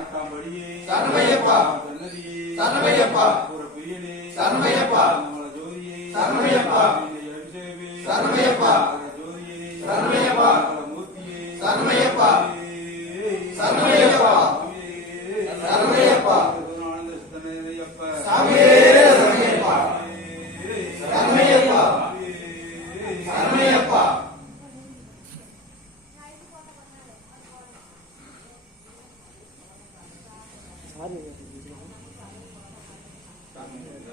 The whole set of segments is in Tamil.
காட்டாம்படியே சரணமையப்பா. சன்னதியே சரணமையப்பா. பூர பிரியனே ஜோதியே ஜோதியே மூர்த்தியே சரணமையப்பா. ஏய்.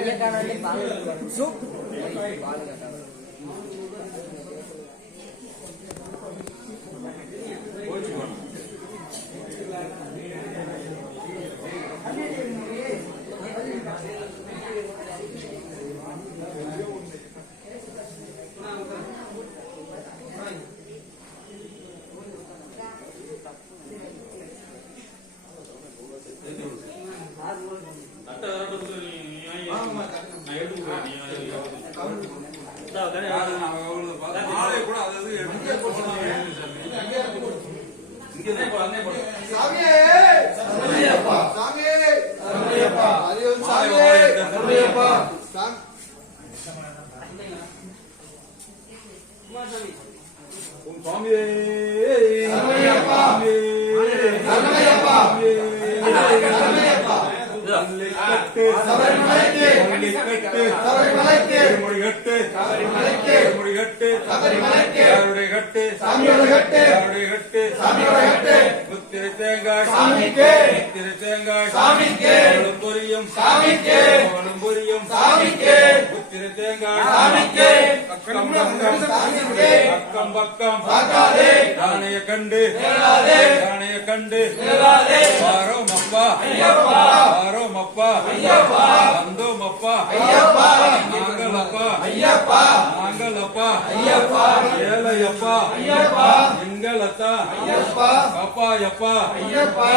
ಹಳೆಯ ಕಾಲದಲ್ಲಿ ಬಾಲ್ போடு, அங்கே போடு. சாமியே சரணமையப்பா. சாமியே. ஹரிஓம். சாமி ஓம். கட்டு. சபரிமலைக்கு. கட்டு. சபரிமலைக்கு. திருமுடிகட்டு. சபரிமலைக்கு. திருமுடிகட்டு. சபரிமலைக்கு. யாருடைய கட்டு? சாமியோட கட்டு? சாமியோட கட்டு. சாமிக்கு. முத்திரை தேங்காய் சாமிக்கு. பொரியும் சாமிக்கு. பொரியும் சாமிக்கு. முத்திரை தேங்காய் சாமிக்கு. பக்கம் பார்க்காதே. கண்டு கண்டு. வாரோம் அப்பா ஐயப்பா. வாரோம் அப்பா ஐயப்பா. வந்தோம் அப்பா ஐயப்பா. நாங்கள் அப்பா ஐயப்பா நாங்கள் அப்பா ஐயப்பா. ஐயப்பா. ஐயப்பா. அப்பாயப்பா ஐயப்பா.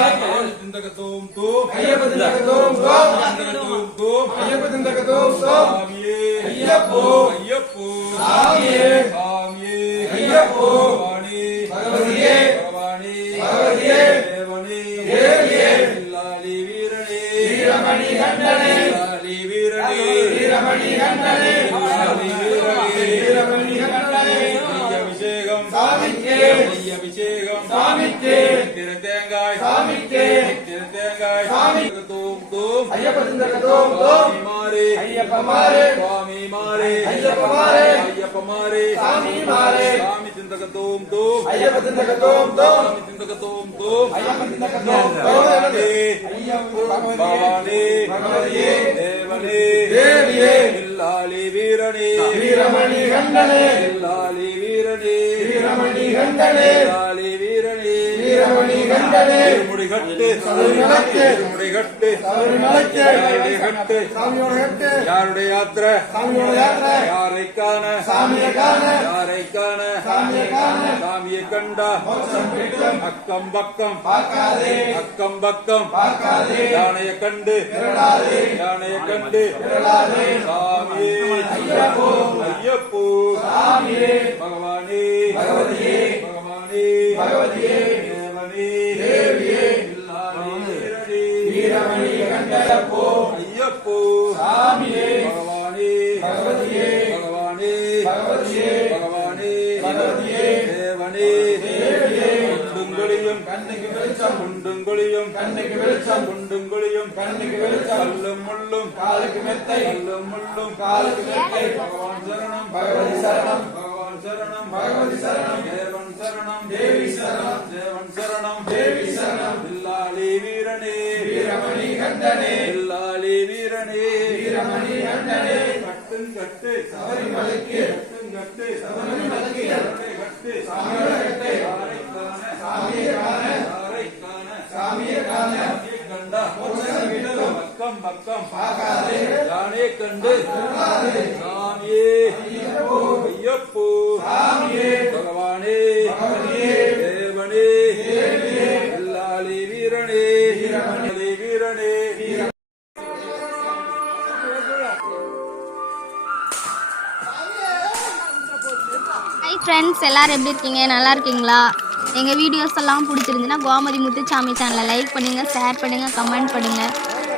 தூம். ஐயப்ப தோம் தோம். திந்தக தூம். தூம் ஐயப்ப திண்டக தோம் தோம். சாமியே. ஐயப்போ. ஐயப்போ. சாமியே. சாமியே. ஐயப்போ. சாமிக்கே. திரு தேங்காய் சாமிக்கே. திரு தேங்காய் சாமி. தூம் தூம் ஐயப்ப திண்டக தோம் தோம் மாறே ஐயப்ப மாறே. சுவாமி மாறே ஐயப்ப மாறே. ஐயப்ப மாறே சாமி மாறே. சாமி திந்தக தூம் தூம் ஐயப்ப திண்டக தோம் தோம் சாமி திந்தக தூம் தூம் ஐயப்ப திண்டக தோம் தோம் பவானே பகவதியே. தேவனே தேவியே. இல்லாலி வீரனே வீரமணி கண்டனே இல்லாலி வீரனே வீரமணி கண்டனே கண்டனே திருமுடி கட்டு யாருடைய யாத்திரை? யாரை காண? யாரை காண? சாமியை காண. சாமியை கண்டா. அக்கம் பக்கம். அக்கம் பக்கம். யானைய கண்டு. யானைய கண்டு. சாமியே. ஐயப்போ. ஐயப்போ. பகவானே. பகவதியே. பகவானே. கண்டப்போ ஐயப்போ சாமியே. பகவானே. பகவதியே. பகவானே. பகவதியே. பகவானே. பகவதியே. தேவனே. தேவியே குண்டுங்கொழியும் கண்ணுக்கு வெளிச்சம். குண்டுங்கொழியும் கண்ணுக்கு வெளிச்சம். குண்டுங்கொழியும் கண்ணுக்கு வெளிச்சம். கல்லும் முள்ளும். காலுக்கு மெத்தை. கல்லும் முள்ளும். காலுக்கு மெத்தை. பகவான் சரணம். பகவதி சரணம். சரணம். பகவதி சரணம். தேவன் சரணம். தேவி சரணம். தேவன் சரணம். தேவி சரணம். வில்லாளி வீரனே. வீரமணி கண்டனே. வில்லாளி வீரனே. வீரமணி கண்டனே. கட்டும் கட்டு. சபரிமலைக்கு கட்டும் கட்டு. ஃப்ரெண்ட்ஸ் எல்லாரும் எப்படி இருக்கீங்க? நல்லா இருக்கீங்களா? எங்கள் வீடியோஸ் எல்லாம் பிடிச்சிருந்துன்னா கோமதி முத்துச்சாமி சேனலை லைக் பண்ணுங்கள் ஷேர் பண்ணுங்கள் கமெண்ட் பண்ணுங்கள்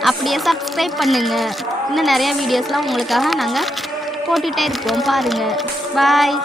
அப்படியே சப்ஸ்கிரைப் பண்ணுங்கள் இன்னும் நிறையா வீடியோஸ்லாம் உங்களுக்காக நாங்கள் போட்டுகிட்டே இருப்போம். பாருங்கள் பாய்